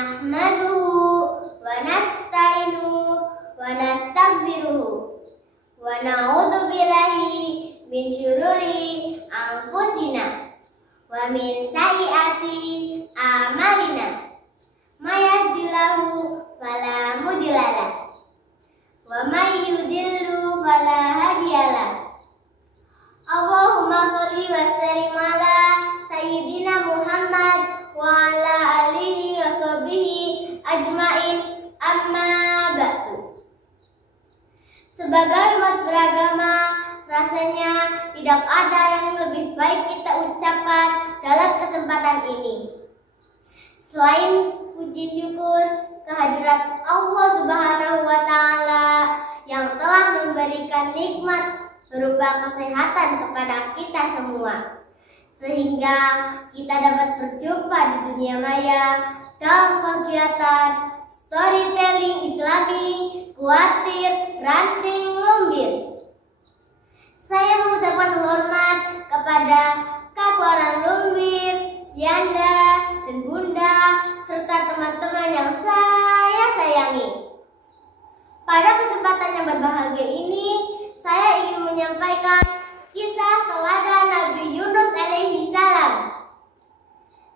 Nahmaduhu wa nasta'inuhu wa nastaghfiruhu wa na'udzu billahi min syururi anfusina wa min sayyiati a'malina. May yahdihillahu fala mudilla lahu wa may yudlil fala hadiya lahu. Allahumma sholli wa sallim ala sayyidina Muhammad wa ala alihi wa sahbihi ajmain, amma ba'du. Sebagai umat beragama, rasanya tidak ada yang lebih baik kita ucapkan dalam kesempatan ini selain puji syukur kehadirat Allah Subhanahu wa Ta'ala yang telah memberikan nikmat berupa kesehatan kepada kita semua, sehingga kita dapat berjumpa di dunia maya dalam kegiatan storytelling Islami Kuartir Ranting Lumbir. Saya mengucapkan hormat kepada kakak orang Lumbir, Yanda dan Bunda, serta teman-teman yang saya sayangi. Pada kesempatan yang berbahagia ini, saya ingin menyampaikan kisah teladan Nabi Yunus alaihi salam.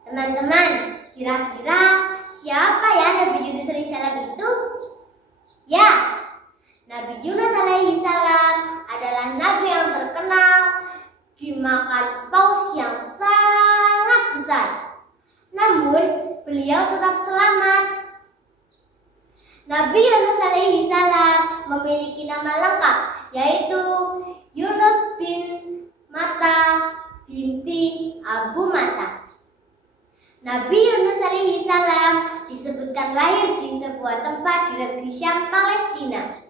Teman-teman, kira-kira siapa ya Nabi Yunus alaihi salam itu? Ya, Nabi Yunus alaihi salam adalah nabi yang terkenal dimakan paus yang sangat besar. Namun, beliau tetap selamat. Nabi Yunus alaihi salam memiliki nama lengkap, yaitu Yunus bin Matta binti Abu Matta. Nabi Yunus alaihi salam disebutkan lahir di sebuah tempat di negeri Syam, Palestina.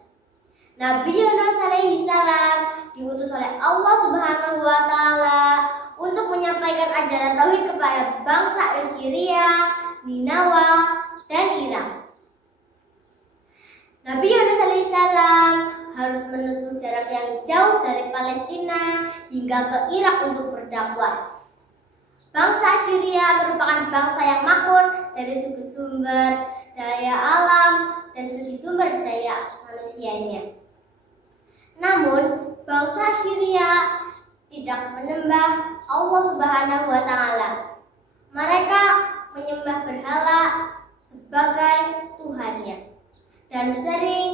Nabi Yunus alaihi salam diutus oleh Allah Subhanahu wa Ta'ala untuk menyampaikan ajaran tauhid kepada bangsa Assyria, Ninawa, dan Irak. Nabi Yunus alaihissalam harus menempuh jarak yang jauh dari Palestina hingga ke Irak untuk berdakwah. Bangsa Assyria merupakan bangsa yang makmur dari segi sumber daya alam dan segi sumber daya manusianya. Namun, bangsa Assyria tidak menyembah Allah Subhanahu wa Ta'ala. Mereka menyembah berhala sebagai Tuhannya dan sering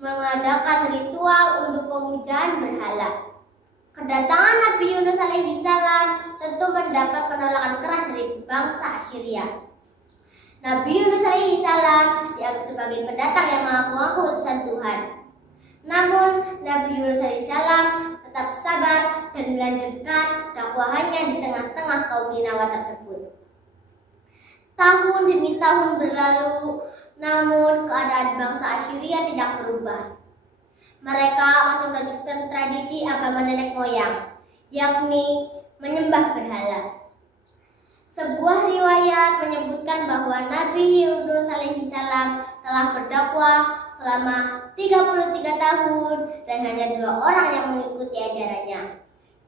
mengadakan ritual untuk pemujaan berhala. Kedatangan Nabi Yunus alaihi salam tentu mendapat penolakan keras dari bangsa Assyria. Nabi Yunus alaihi salam dianggap sebagai pendatang yang mengaku utusan Tuhan. Namun, Nabi Yunus alaihi salam tetap sabar dan melanjutkan dakwahannya di tengah-tengah kaum Ninawa tersebut. Tahun demi tahun berlalu, namun keadaan bangsa Assyria tidak berubah. Mereka masih melanjutkan tradisi agama nenek moyang, yakni menyembah berhala. Sebuah riwayat menyebutkan bahwa Nabi Yunus alaihi salam telah berdakwah selama 33 tahun dan hanya 2 orang yang mengikuti ajarannya,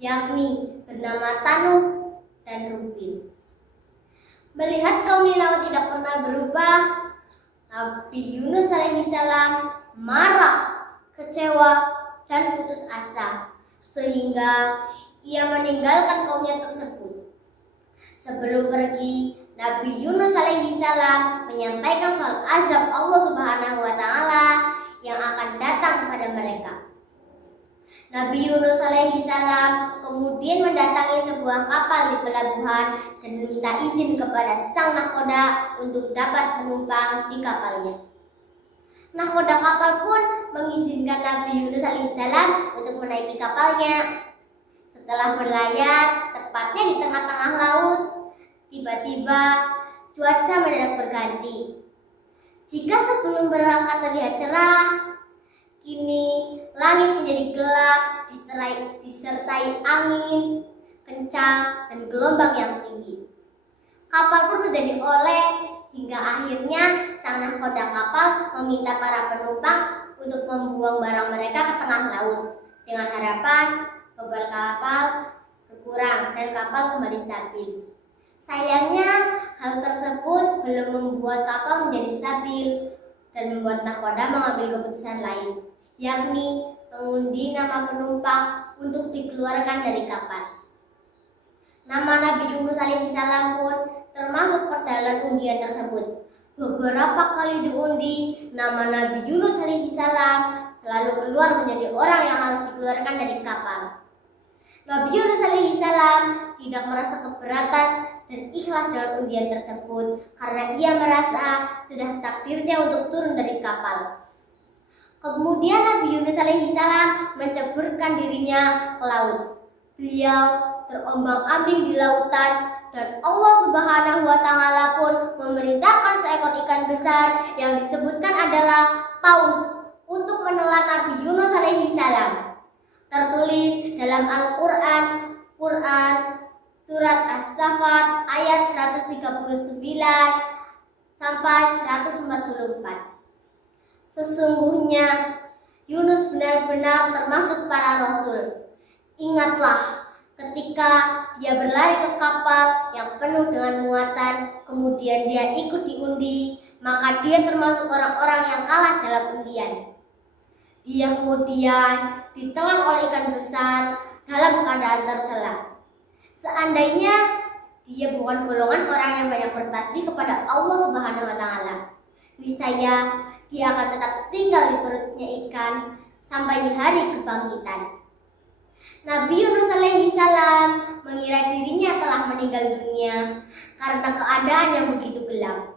yakni bernama Tanuh dan Rubin. Melihat kaum Ninawa tidak pernah berubah, Nabi Yunus alaihi salam marah, kecewa, dan putus asa, sehingga ia meninggalkan kaumnya tersebut. Sebelum pergi, Nabi Yunus alaihi salam menyampaikan soal azab Allah Subhanahu wa Ta'ala yang akan datang kepada mereka. Nabi Yunus alaihi salam kemudian mendatangi sebuah kapal di pelabuhan dan meminta izin kepada sang nahkoda untuk dapat menumpang di kapalnya. Nahkoda kapal pun mengizinkan Nabi Yunus alaihi salam untuk menaiki kapalnya. Setelah berlayar tepatnya di tengah-tengah laut, tiba-tiba cuaca mendadak berganti. Jika sebelum berangkat terlihat cerah, kini langit menjadi gelap disertai angin kencang dan gelombang yang tinggi. Kapal pun menjadi oleng hingga akhirnya sang nahkoda kapal meminta para penumpang untuk membuang barang mereka ke tengah laut dengan harapan bobot kapal berkurang dan kapal kembali stabil. Sayangnya, hal tersebut belum membuat kapal menjadi stabil dan membuat nahkoda mengambil keputusan lain, yakni mengundi nama penumpang untuk dikeluarkan dari kapal. Nama Nabi Yunus alaihissalam pun termasuk ke dalam undian tersebut. Beberapa kali diundi, nama Nabi Yunus alaihissalam selalu keluar menjadi orang yang harus dikeluarkan dari kapal. Nabi Yunus alaihissalam tidak merasa keberatan dan ikhlas dengan undian tersebut karena ia merasa sudah takdirnya untuk turun dari kapal. Kemudian Nabi Yunus alaihissalam menceburkan dirinya ke laut. Beliau terombang-ambing di lautan dan Allah Subhanahu wa Ta'ala pun memerintahkan seekor ikan besar yang disebutkan adalah paus untuk menelan Nabi Yunus alaihissalam. Tertulis dalam Al-Quran surat As-Saffat ayat 139 sampai 144. Sesungguhnya Yunus benar-benar termasuk para rasul. Ingatlah ketika dia berlari ke kapal yang penuh dengan muatan, kemudian dia ikut diundi, maka dia termasuk orang-orang yang kalah dalam undian. Dia kemudian ditelan oleh ikan besar dalam keadaan tercela. Seandainya dia bukan golongan orang yang banyak bertasbih kepada Allah Subhanahu wa Ta'ala, niscaya dia akan tetap tinggal di perutnya ikan sampai hari kebangkitan. Nabi Yunus alaihissalam mengira dirinya telah meninggal dunia karena keadaan yang begitu gelap.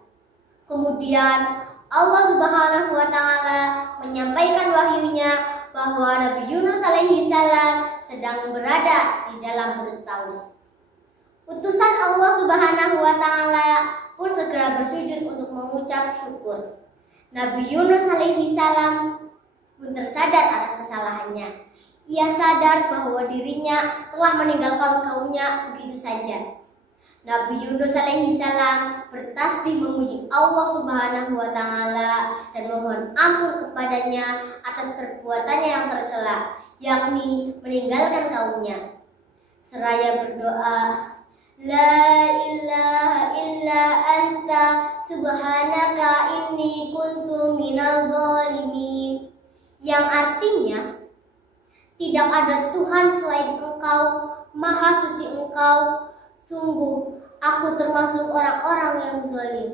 Kemudian Allah Subhanahu wa Ta'ala menyampaikan wahyunya bahwa Nabi Yunus alaihissalam sedang berada di dalam perut paus. Utusan Allah Subhanahu wa Ta'ala pun segera bersujud untuk mengucap syukur. Nabi Yunus alaihissalam pun tersadar atas kesalahannya. Ia sadar bahwa dirinya telah meninggalkan kaumnya begitu saja. Nabi Yunus alaihissalam bertasbih memuji Allah Subhanahu wa Ta'ala dan memohon ampun kepadanya atas perbuatannya yang tercela, yakni meninggalkan kaumnya. Seraya berdoa, La ilaha illa anta subhanaka inni kuntu minal zalimin, yang artinya tidak ada Tuhan selain Engkau, Maha Suci Engkau, sungguh aku termasuk orang-orang yang zalim.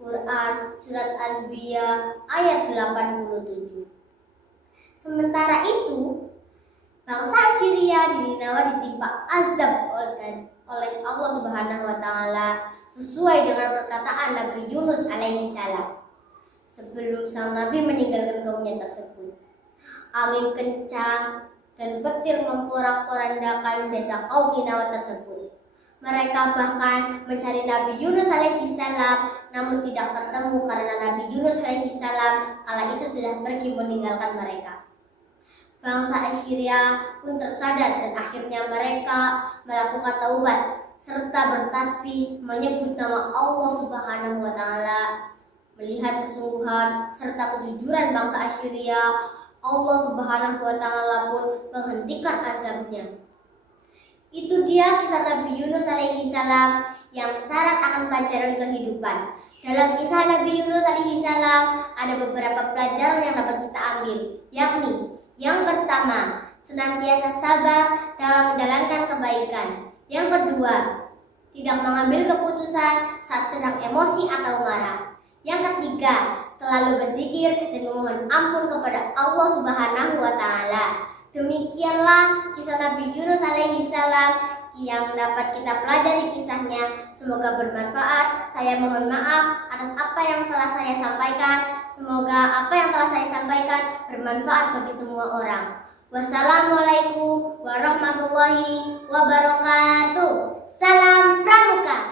Quran Surat Anbiya ayat 87. Sementara itu, bangsa Assyria di Ninawa ditimpa azab oleh Allah Subhanahu wa Ta'ala sesuai dengan perkataan Nabi Yunus alaihissalam. Sebelum sang Nabi meninggalkan kaumnya tersebut, angin kencang dan petir memporak-porandakan desa kaum Ninawa tersebut. Mereka bahkan mencari Nabi Yunus alaihissalam, namun tidak ketemu karena Nabi Yunus alaihissalam kala itu sudah pergi meninggalkan mereka. Bangsa Assyria pun tersadar dan akhirnya mereka melakukan taubat serta bertasbih menyebut nama Allah Subhanahu wa Ta'ala. Melihat kesungguhan serta kejujuran bangsa Assyria, Allah Subhanahu wa Ta'ala pun menghentikan azabnya. Itu dia kisah Nabi Yunus alaihissalam yang syarat akan pelajaran kehidupan. Dalam kisah Nabi Yunus alaihissalam ada beberapa pelajaran yang dapat kita ambil, yakni yang pertama, senantiasa sabar dalam menjalankan kebaikan. Yang kedua, tidak mengambil keputusan saat sedang emosi atau marah. Yang ketiga, selalu berzikir dan memohon ampun kepada Allah Subhanahu wa Ta'ala. Demikianlah kisah Nabi Yunus alaihissalam yang dapat kita pelajari kisahnya. Semoga bermanfaat. Saya mohon maaf atas apa yang telah saya sampaikan. Semoga apa yang telah saya sampaikan bermanfaat bagi semua orang. Wassalamualaikum warahmatullahi wabarakatuh. Salam Pramuka.